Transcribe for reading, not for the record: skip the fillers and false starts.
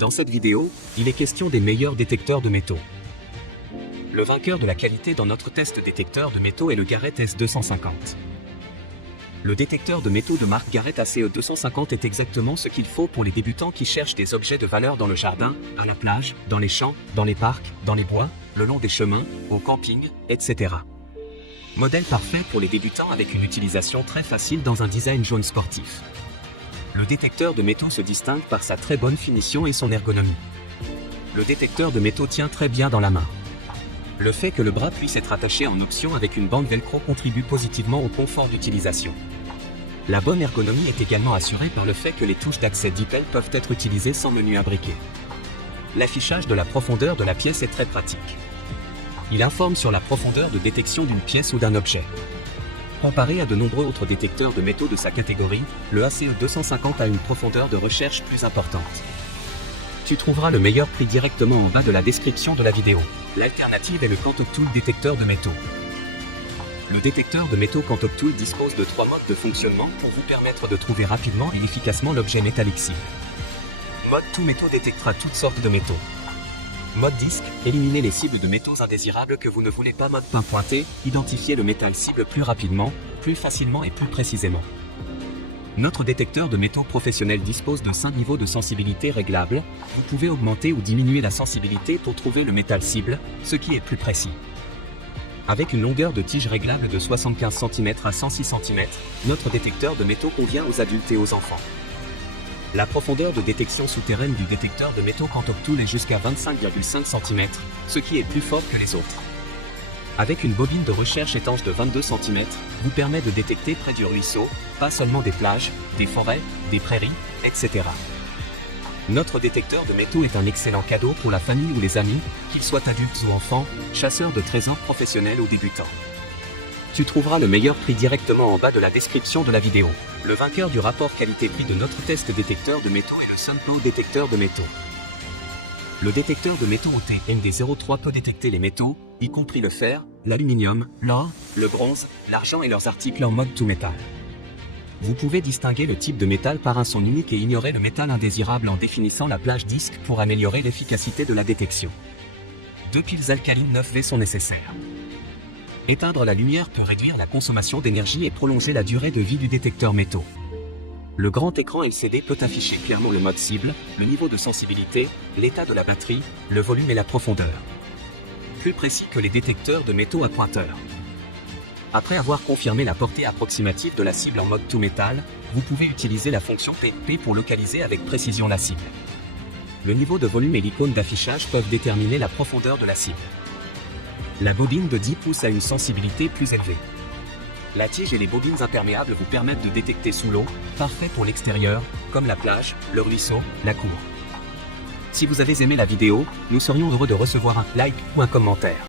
Dans cette vidéo, il est question des meilleurs détecteurs de métaux. Le vainqueur de la qualité dans notre test détecteur de métaux est le Garrett S250. Le détecteur de métaux de marque Garrett ACE250 est exactement ce qu'il faut pour les débutants qui cherchent des objets de valeur dans le jardin, à la plage, dans les champs, dans les parcs, dans les bois, le long des chemins, au camping, etc. Modèle parfait pour les débutants avec une utilisation très facile dans un design jaune sportif. Le détecteur de métaux se distingue par sa très bonne finition et son ergonomie. Le détecteur de métaux tient très bien dans la main. Le fait que le bras puisse être attaché en option avec une bande velcro contribue positivement au confort d'utilisation. La bonne ergonomie est également assurée par le fait que les touches d'accès DIPEL peuvent être utilisées sans menu imbriqué. L'affichage de la profondeur de la pièce est très pratique. Il informe sur la profondeur de détection d'une pièce ou d'un objet. Comparé à de nombreux autres détecteurs de métaux de sa catégorie, le ACE250 a une profondeur de recherche plus importante. Tu trouveras le meilleur prix directement en bas de la description de la vidéo. L'alternative est le Quantoc détecteur de métaux. Le détecteur de métaux Quantoc dispose de 3 modes de fonctionnement pour vous permettre de trouver rapidement et efficacement l'objet métallique cible. Mode Tout métaux détectera toutes sortes de métaux. Mode disque, éliminez les cibles de métaux indésirables que vous ne voulez pas. Mode pinpointé, pointé, identifiez le métal cible plus rapidement, plus facilement et plus précisément. Notre détecteur de métaux professionnel dispose de 5 niveaux de sensibilité réglables. Vous pouvez augmenter ou diminuer la sensibilité pour trouver le métal cible, ce qui est plus précis. Avec une longueur de tige réglable de 75 cm à 106 cm, notre détecteur de métaux convient aux adultes et aux enfants. La profondeur de détection souterraine du détecteur de métaux Quantoc est jusqu'à 25,5 cm, ce qui est plus fort que les autres. Avec une bobine de recherche étanche de 22 cm, vous permet de détecter près du ruisseau, pas seulement des plages, des forêts, des prairies, etc. Notre détecteur de métaux est un excellent cadeau pour la famille ou les amis, qu'ils soient adultes ou enfants, chasseurs de trésors professionnels ou débutants. Tu trouveras le meilleur prix directement en bas de la description de la vidéo. Le vainqueur du rapport qualité-prix de notre test détecteur de métaux est le Sunplow détecteur de métaux. Le détecteur de métaux OT-MD03 peut détecter les métaux, y compris le fer, l'aluminium, l'or, le bronze, l'argent et leurs articles en mode tout métal. Vous pouvez distinguer le type de métal par un son unique et ignorer le métal indésirable en définissant la plage disque pour améliorer l'efficacité de la détection. 2 piles alcalines 9V sont nécessaires. Éteindre la lumière peut réduire la consommation d'énergie et prolonger la durée de vie du détecteur métaux. Le grand écran LCD peut afficher clairement le mode cible, le niveau de sensibilité, l'état de la batterie, le volume et la profondeur. Plus précis que les détecteurs de métaux à pointeur. Après avoir confirmé la portée approximative de la cible en mode tout métal, vous pouvez utiliser la fonction PP pour localiser avec précision la cible. Le niveau de volume et l'icône d'affichage peuvent déterminer la profondeur de la cible. La bobine de 10 pouces a une sensibilité plus élevée. La tige et les bobines imperméables vous permettent de détecter sous l'eau, parfait pour l'extérieur, comme la plage, le ruisseau, la cour. Si vous avez aimé la vidéo, nous serions heureux de recevoir un like ou un commentaire.